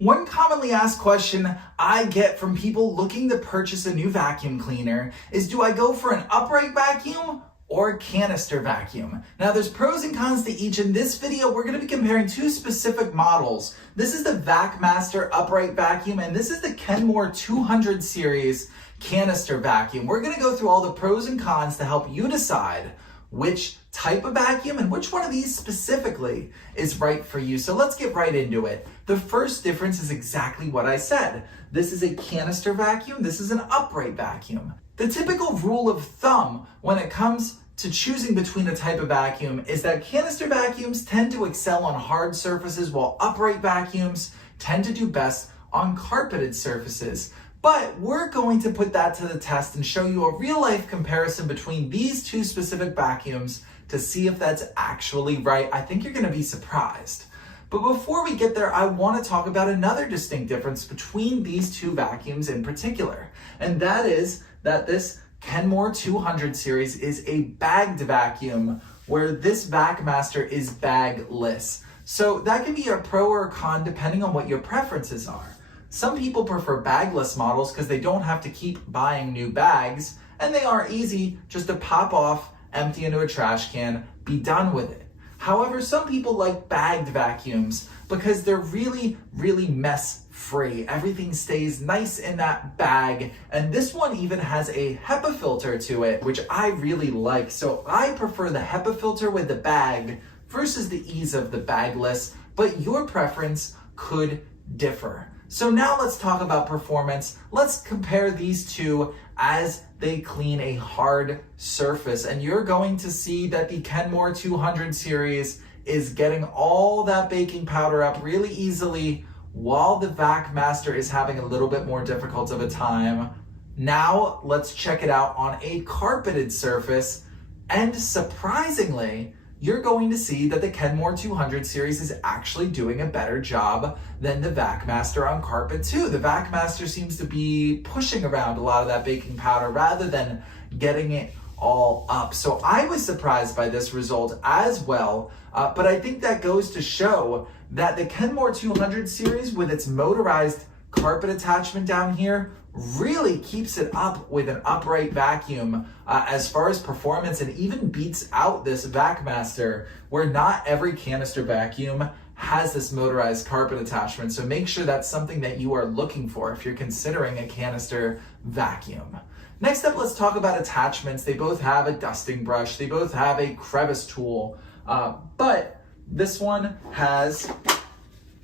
One commonly asked question I get from people looking to purchase a new vacuum cleaner is, do I go for an upright vacuum or a canister vacuum? Now there's pros and cons to each. In this video, we're going to be comparing two specific models. This is the Vacmaster upright vacuum, and this is the Kenmore 200 series canister vacuum. We're going to go through all the pros and cons to help you decide which type of vacuum and which one of these specifically is right for you. So let's get right into it. The first difference is exactly what I said. This is a canister vacuum, this is an upright vacuum. The typical rule of thumb when it comes to choosing between a type of vacuum is that canister vacuums tend to excel on hard surfaces, while upright vacuums tend to do best on carpeted surfaces. But we're going to put that to the test and show you a real-life comparison between these two specific vacuums to see if that's actually right. I think you're going to be surprised. But before we get there, I want to talk about another distinct difference between these two vacuums in particular. And that is that this Kenmore 200 series is a bagged vacuum, where this Vacmaster is bagless. So that can be a pro or a con depending on what your preferences are. Some people prefer bagless models because they don't have to keep buying new bags, and they are easy just to pop off, empty into a trash can, be done with it. However, some people like bagged vacuums because they're really mess free. Everything stays nice in that bag, and this one even has a HEPA filter to it, which I really like. So I prefer the HEPA filter with the bag versus the ease of the bagless, but your preference could differ. So now let's talk about performance. Let's compare these two as they clean a hard surface. And you're going to see that the Kenmore 200 series is getting all that baking powder up really easily, while the Vacmaster is having a little bit more difficult of a time. Now let's check it out on a carpeted surface. And surprisingly, you're going to see that the Kenmore 200 series is actually doing a better job than the Vacmaster on carpet too. The Vacmaster seems to be pushing around a lot of that baking powder rather than getting it all up. So I was surprised by this result as well, but I think that goes to show that the Kenmore 200 series, with its motorized carpet attachment down here, really keeps it up with an upright vacuum as far as performance, and even beats out this Vacmaster, where not every canister vacuum has this motorized carpet attachment. So make sure that's something that you are looking for if you're considering a canister vacuum. Next up, let's talk about attachments. They both have a dusting brush, they both have a crevice tool, but this one has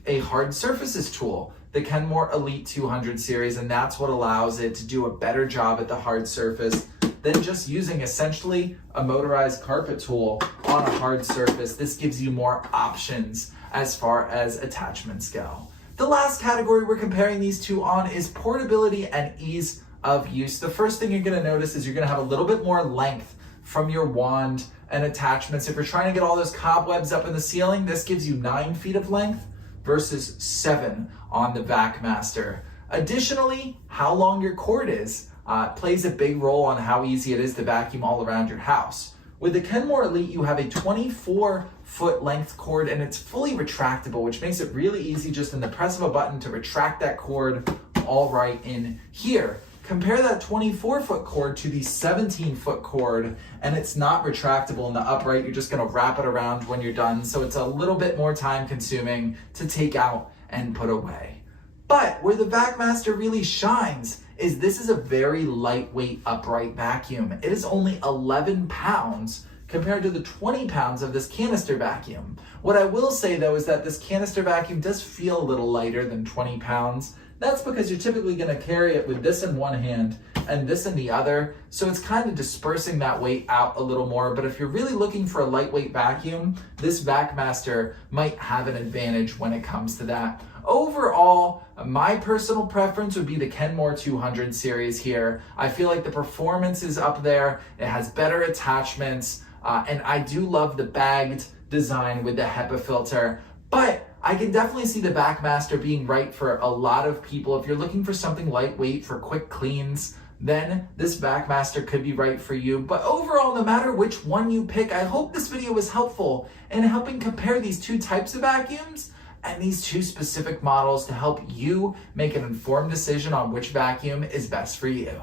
a hard surfaces tool, the Kenmore Elite 200 series, and that's what allows it to do a better job at the hard surface than just using essentially a motorized carpet tool on a hard surface. This gives you more options as far as attachments go. The last category we're comparing these two on is portability and ease of use. The first thing you're going to notice is you're going to have a little bit more length from your wand and attachments. If you're trying to get all those cobwebs up in the ceiling, this gives you 9 feet of length versus 7 on the Vacmaster. Additionally, how long your cord is plays a big role on how easy it is to vacuum all around your house. With the Kenmore Elite, you have a 24-foot length cord, and it's fully retractable, which makes it really easy just in the press of a button to retract that cord all right in here. Compare that 24-foot cord to the 17-foot cord, and it's not retractable in the upright. You're just going to wrap it around when you're done, so it's a little bit more time consuming to take out and put away. But where the Vacmaster really shines is this is a very lightweight upright vacuum. It is only 11 pounds compared to the 20 pounds of this canister vacuum. What I will say though is that this canister vacuum does feel a little lighter than 20 pounds. That's because you're typically going to carry it with this in one hand and this in the other, so it's kind of dispersing that weight out a little more. But if you're really looking for a lightweight vacuum, this Vacmaster might have an advantage when it comes to that. Overall, my personal preference would be the Kenmore 200 series here. I feel like the performance is up there, it has better attachments, and I do love the bagged design with the HEPA filter, but I can definitely see the Vacmaster being right for a lot of people. If you're looking for something lightweight for quick cleans, then this Vacmaster could be right for you. But overall, no matter which one you pick, I hope this video was helpful in helping compare these two types of vacuums and these two specific models to help you make an informed decision on which vacuum is best for you.